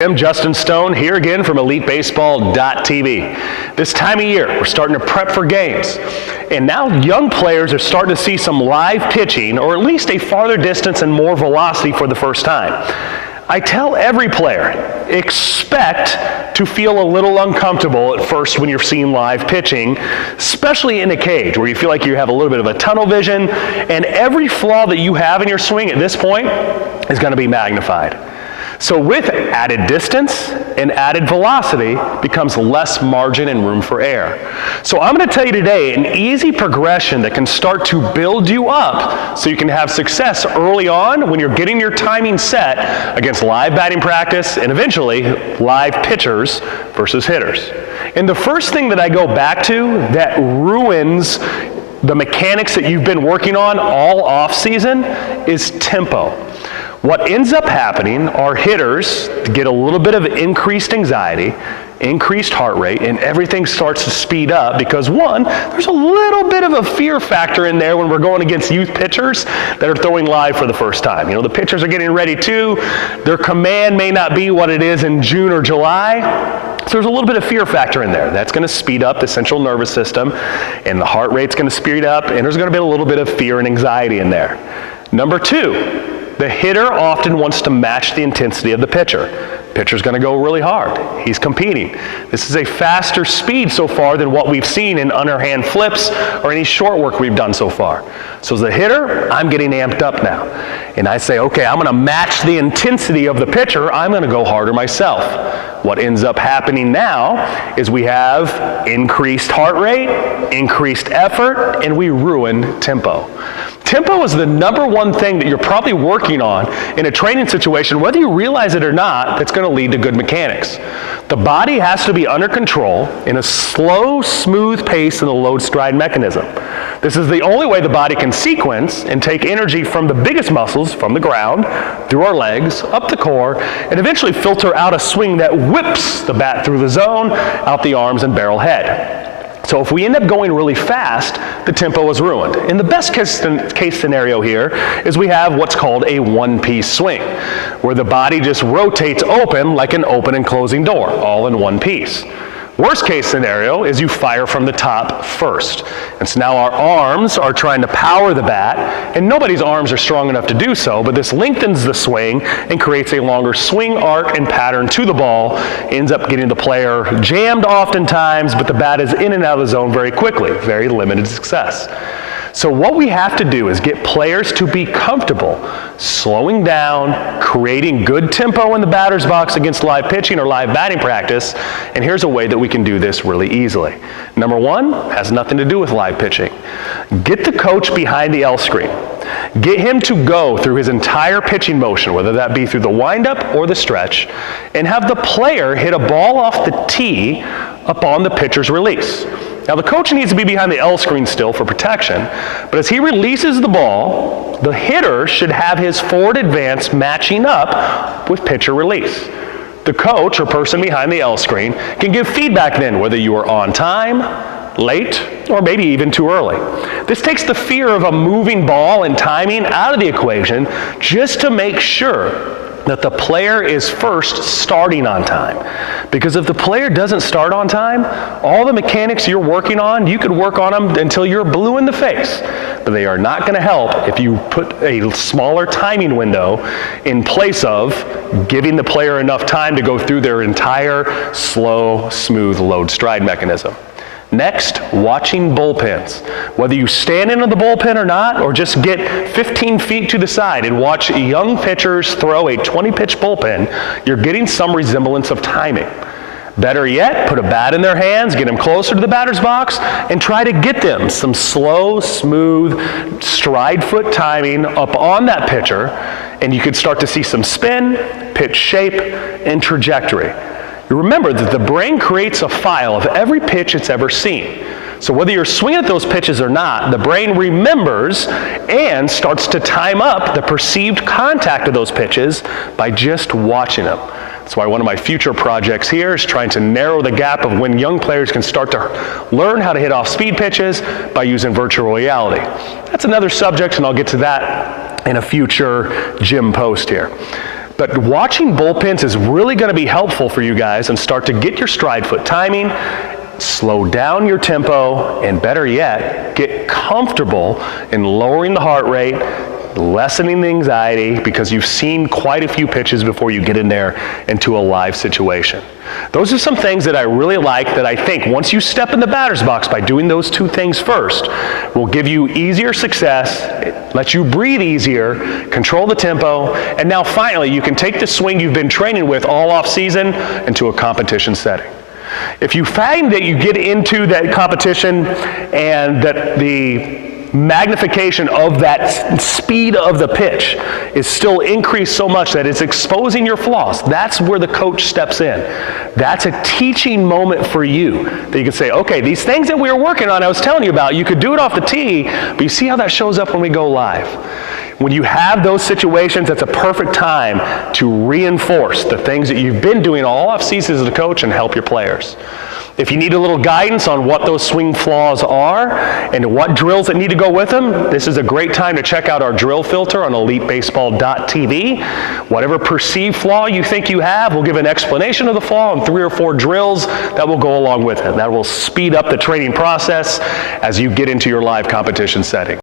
I'm Justin Stone here again from EliteBaseball.tv. This time of year, we're starting to prep for games. And now young players are starting to see some live pitching, or at least a farther distance and more velocity for the first time. I tell every player, expect to feel a little uncomfortable at first when you're seeing live pitching, especially in a cage where you feel like you have a little bit of a tunnel vision, and every flaw that you have in your swing at this point is going to be magnified. So with added distance and added velocity becomes less margin and room for error. So I'm going to tell you today an easy progression that can start to build you up so you can have success early on when you're getting your timing set against live batting practice and eventually live pitchers versus hitters. And the first thing that I go back to that ruins the mechanics that you've been working on all off season is tempo. What ends up happening are hitters get a little bit of increased anxiety, increased heart rate, and everything starts to speed up because one, there's a little bit of a fear factor in there when we're going against youth pitchers that are throwing live for the first time. You know, the pitchers are getting ready too. Their command may not be what it is in June or July. So there's a little bit of fear factor in there. That's going to speed up the central nervous system, and the heart rate's going to speed up, and there's going to be a little bit of fear and anxiety in there. Number two, the hitter often wants to match the intensity of the pitcher. Pitcher's going to go really hard. He's competing. This is a faster speed so far than what we've seen in underhand flips or any short work we've done so far. So as a hitter, I'm getting amped up now. And I say, okay, I'm going to match the intensity of the pitcher. I'm going to go harder myself. What ends up happening now is we have increased heart rate, increased effort, and we ruin tempo. Tempo is the number one thing that you're probably working on in a training situation, whether you realize it or not, that's going to lead to good mechanics. The body has to be under control in a slow, smooth pace in the load stride mechanism. This is the only way the body can sequence and take energy from the biggest muscles, from the ground, through our legs, up the core, and eventually filter out a swing that whips the bat through the zone, out the arms and barrel head. So if we end up going really fast, the tempo is ruined. And the best case scenario here is we have what's called a one-piece swing, where the body just rotates open like an open and closing door, all in one piece. Worst case scenario is you fire from the top first. And so now our arms are trying to power the bat, and nobody's arms are strong enough to do so, but this lengthens the swing and creates a longer swing arc and pattern to the ball, ends up getting the player jammed oftentimes, but the bat is in and out of the zone very quickly, very limited success. So what we have to do is get players to be comfortable slowing down, creating good tempo in the batter's box against live pitching or live batting practice, and here's a way that we can do this really easily. Number one, has nothing to do with live pitching. Get the coach behind the L screen. Get him to go through his entire pitching motion, whether that be through the windup or the stretch, and have the player hit a ball off the tee upon the pitcher's release. Now the coach needs to be behind the L screen still for protection, but as he releases the ball, the hitter should have his forward advance matching up with pitcher release. The coach or person behind the L screen can give feedback then whether you are on time, late, or maybe even too early. This takes the fear of a moving ball and timing out of the equation just to make sure that the player is first starting on time. Because if the player doesn't start on time, all the mechanics you're working on, you could work on them until you're blue in the face. But they are not going to help if you put a smaller timing window in place of giving the player enough time to go through their entire slow, smooth load stride mechanism. Next, watching bullpens. Whether you stand into the bullpen or not, or just get 15 feet to the side and watch young pitchers throw a 20-pitch bullpen, you're getting some resemblance of timing. Better yet, put a bat in their hands, get them closer to the batter's box, and try to get them some slow, smooth, stride foot timing up on that pitcher, and you could start to see some spin, pitch shape, and trajectory. You remember that the brain creates a file of every pitch it's ever seen. So whether you're swinging at those pitches or not, the brain remembers and starts to time up the perceived contact of those pitches by just watching them. That's why one of my future projects here is trying to narrow the gap of when young players can start to learn how to hit off speed pitches by using virtual reality. That's another subject, and I'll get to that in a future gym post here. But watching bullpens is really going to be helpful for you guys and start to get your stride foot timing, slow down your tempo, and better yet, get comfortable in lowering the heart rate, lessening the anxiety, because you've seen quite a few pitches before you get in there into a live situation. Those are some things that I really like that I think once you step in the batter's box by doing those two things first will give you easier success, let you breathe easier, control the tempo, and now finally you can take the swing you've been training with all off season into a competition setting. If you find that you get into that competition and that the magnification of that speed of the pitch is still increased so much that it's exposing your flaws, that's where the coach steps in. That's a teaching moment for you that you can say, okay, these things that we were working on, I was telling you about, you could do it off the tee, but you see how that shows up when we go live. When you have those situations, that's a perfect time to reinforce the things that you've been doing all off season as a coach and help your players. If you need a little guidance on what those swing flaws are and what drills that need to go with them, this is a great time to check out our drill filter on elitebaseball.tv. Whatever perceived flaw you think you have, we'll give an explanation of the flaw and 3 or 4 drills that will go along with it. That will speed up the training process as you get into your live competition setting.